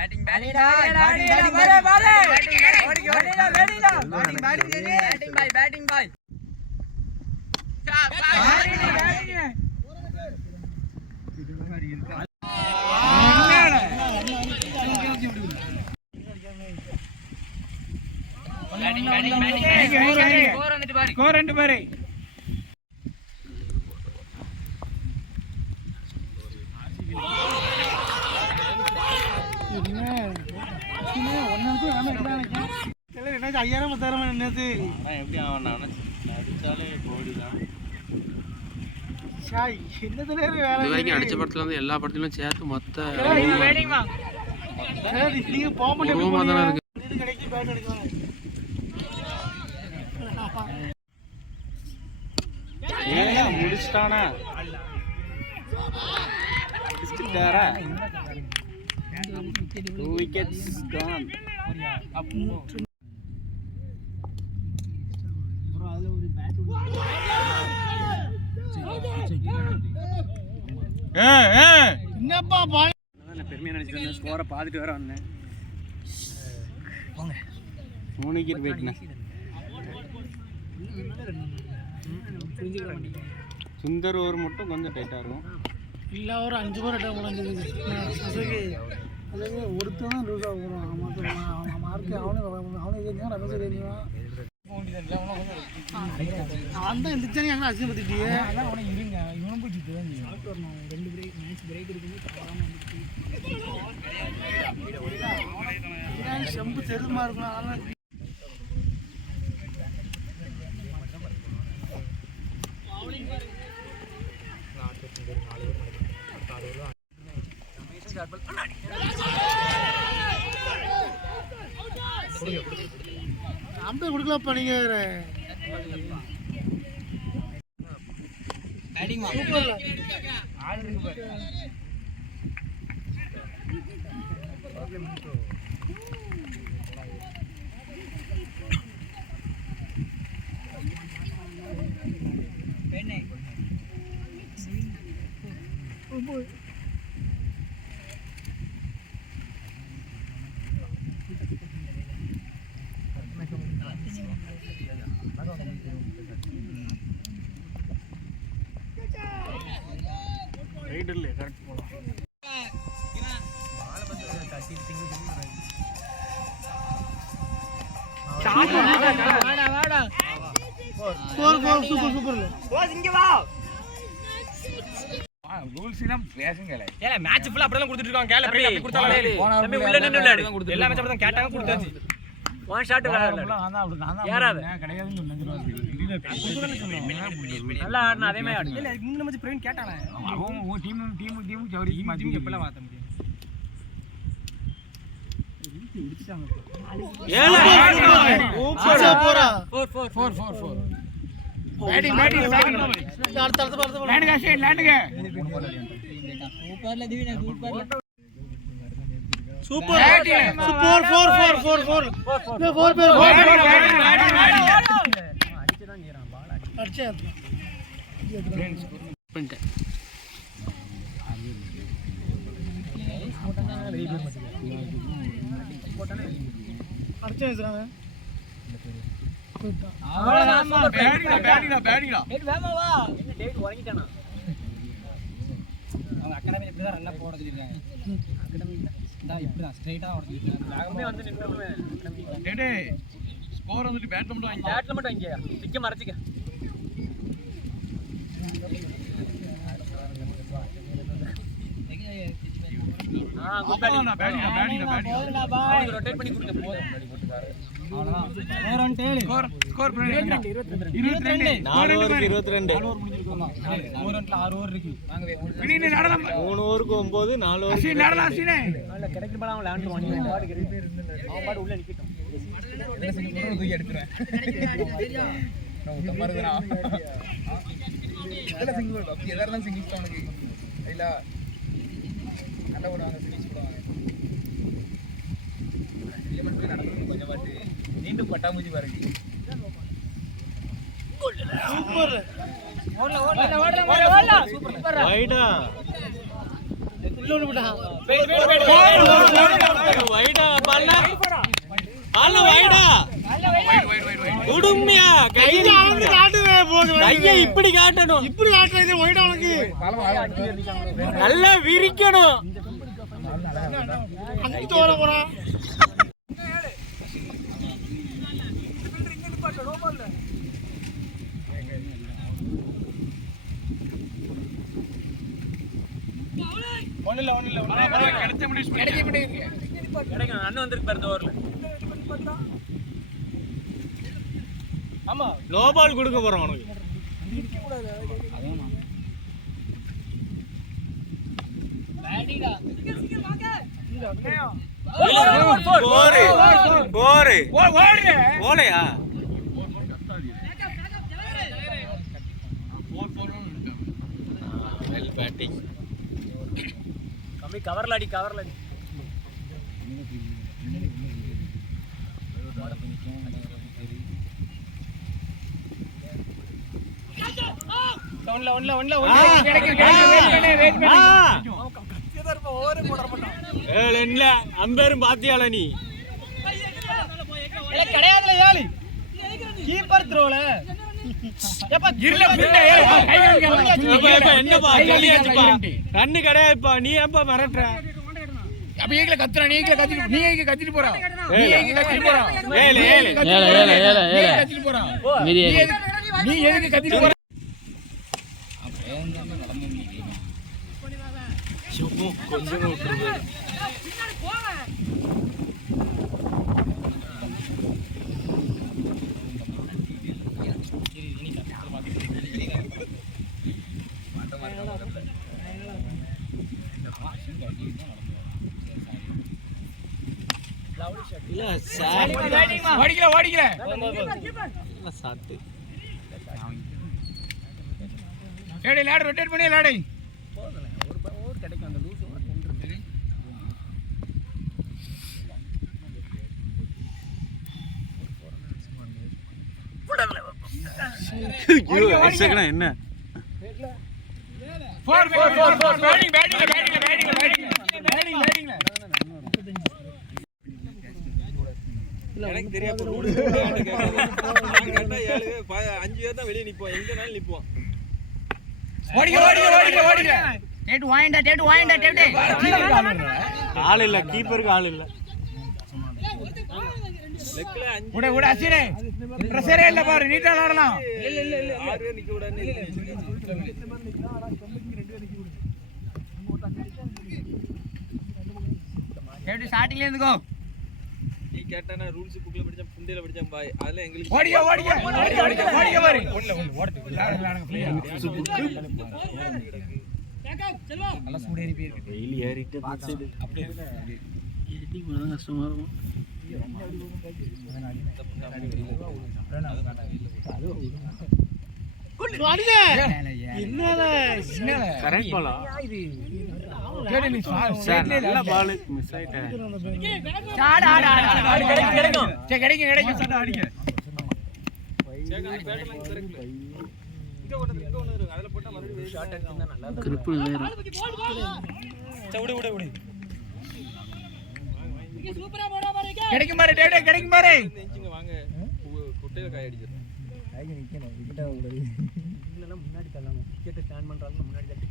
Batting batting batting बारे बारे batting भाई बैटिंग भाई ஸ்கோர் 2 பாரு ஐயாயிரம் 10,000 என்னது எப்படி ஆவண்ணா அடிச்சாலே போடி தான் இதுவரைக்கும் அடிச்ச படத்துல வந்து எல்லா படத்திலும் சேர்த்து மொத்த முடிச்சிட்டானா Two wickets gone. பெருமையா நினைச்சிட்டு ஸ்கோரை பார்த்துட்டு வர வந்தேன் 3 விக்கெட் போயிட்டுண்ணே சுந்தர் ஓவர் மட்டும் கொஞ்சம் டைட்டாக இருக்கும் இல்லை ஒரு 5 ஓவர் டைட்டாக முடிஞ்சது அதுக்கு ஒருத்தன் லூஸ் ஆகும் மார்க்கு அவனே தெரியும் ரமேஷ் தெரியும் அவன் தான் எந்திரிச்சானே அங்கே அசிங்க பற்றிட்டியே அதான் அவனை இருங்க இவனும் போயிட்டு தான் வரணும் 2 பிரேக் மேட்ச் பிரேக் இருக்குது செம்பு தெருமா இருக்கணும் அதெல்லாம் அம்பே கொடுக்கலப்பா நீங்க ஆள் இருக்கு பாரு ரைடர்ல கரெக்ட் போலாம் பால் பந்து தட்டி திங்கு வாடா வாடா ஸ்கோர் சூப்பர் சூப்பர் போஸ் இங்க வா ரூல்ஸ் எல்லாம் பேசுங்கல ஏல மேட்ச் ஃபுல்லா அப்படியே கொடுத்துட்டு இருக்காங்க கேல பிரேக் அப்படி கொடுத்தாங்களே தம்பி உள்ள நின்னு விளையாடு எல்லா மேட்ச் அப்படி தான் கேட்டாங்க கொடுத்தாச்சு ஒன் ஷாட் விளையாடல நான் தான் யாராவது கிடையாதுன்னு சொன்னேன் நல்லா ஆடுனா அதே மாதிரி ஆடு இல்ல முன்ன மேட்ச் பிரவீன் கேட்டானே அவன் டீம் ஜவுரி டீம் எப்பல மாத்த முடியும் இடிச்சாங்க ஏல போறா 4 बैटिंग लैंड का शेड लैंड के ऊपर ले दीवी ने ऊपर सुपर सुपर 4 मैं 4 पे அடிச்சு தான் ஏறான் பால் அடிச்சு பண்ணிட்ட அடிச்சு ஏறாங்க பேடிடா வேமா வா என்ன டேவிட் உறங்கிட்டானா அவங்க அகாடமி இப்படி தான் ரன் போட சொல்லிருக்காங்க அகாடமி இந்த இப்படி தான் ஸ்ட்ரைட்டா ஓட சொல்லிருக்காங்க வேகமே வந்து நின்னுமே டேய் ஸ்கோர் வந்துட்டு பேட்ல மட்டும் வாங்க நிக்க மறச்சிக்க குட் பேடிடா பாய் ரொட்டேட் பண்ணி கொடுங்க போதும் அவ்வளவுதான் ஸ்கோர் 22 முடிஞ்சிருக்கும் 4 ரன்ல 6 ஓவர் இருக்கு வாங்கவே பிடினே நடலாம் 3 ஓவருக்கு 9 4 ஓவர் அசின் நடலாம் அசினே இல்ல கிடைக்கிற பால் அவன் லேண்ட் பண்ணி அவன் பாட்டு உள்ள நிக்கட்டும் என்ன செஞ்சு தூக்கி எடுத்துறேன் நான் தப்பறதுனா இதெல்லாம் சிங்கிள் அப்படி எல்லாரும் சிங்கிள்ஸ் தான் உனக்கு இல்ல நல்ல போடுவாங்க சிங்கிள்ஸ் போடுவாங்க இல்ல மட்டும் நடந்து கொஞ்சம் பாட்டு மீண்டும் பட்டாம்பூச்சி பாருங்க சூப்பர் ஓடல சூப்பர் வைடா உள்ளூர் விடா வெயிட் வைடா பால்ல வைடா குடுமையா கையில அளந்து காட்டுவே போகுது கையை இப்படி காட்டணும் இப்படி காட்டுறது வைடா உனக்கு நல்லா விரிக்கணும் அந்த தோற போறா ஒண்ணுல கிடைச்ச முடியும் கிடைக்கும் அண்ணன் வந்திருக்கு பாரு ஓவர்ல ஆமா லோ பால் கொடுக்க போறோம் உனக்கு பேட்டிங்கடா கோரு ஓலையா வெல் பேட்டிங் கம்மி கவர்ல அடி அம்பேரும் பாத்தியால நீ கிடையாதுல ஏழு கீப்பர் த்ரோல கண்ணு கிடையாதுப்பா நீ ஏப்பா மிரட்டுற அப்ப நீங்க கத்துற நீங்க கத்திட்டு போறா நீ எதுக்கு கத்திட்டு போற கொஞ்சம் விட்டுருது ஓடிக்கல சாட்டு லேடை ரொட்டேட் பண்ணி லேடை கிடைக்கும் அந்த லூஸ் என்ன எனக்கு தெரியாது 5 பேர் தான் வெளியே நிப்போம் எங்கனாலும் நிப்போம் ஓடிங்க டேட் வாங்கிடா ஆள் இல்ல கீப்பருக்கு ஆள் இல்ல லெக்ல 5 உட அசினே பிரஷரே இல்ல பாரு நீட்டா ஆடலாம் இல்ல 6 பேர் நிக்க கூடாது டேட் ஸ்டார்டிங்ல இருந்துக்கோ நீ கேட்டானா ரூல்ஸ் புக்ல படிச்ச புண்டையில படிச்ச பாய் அதெல்லாம் எங்களுக்கு ஓடிங்க பாரு நல்லா சூடேறி போயிருக்கு வெயில் ஏறிட்டு அப்படியே எடிட்டிங் பண்ண கஷ்டமா இருக்கும் கரெக்ட் பாலா நல்ல பால் மிஸ் ஆயிட்டேன் கிடைக்கும் அடிங்க கிடைக்கும் பாரு கிடைக்கும் பாரு வாங்க குட்டையில காய அடிச்சிடும் முன்னாடி தள்ளணும் விக்கெட் ஸ்டாண்ட் பண்றாங்க முன்னாடி தள்ளி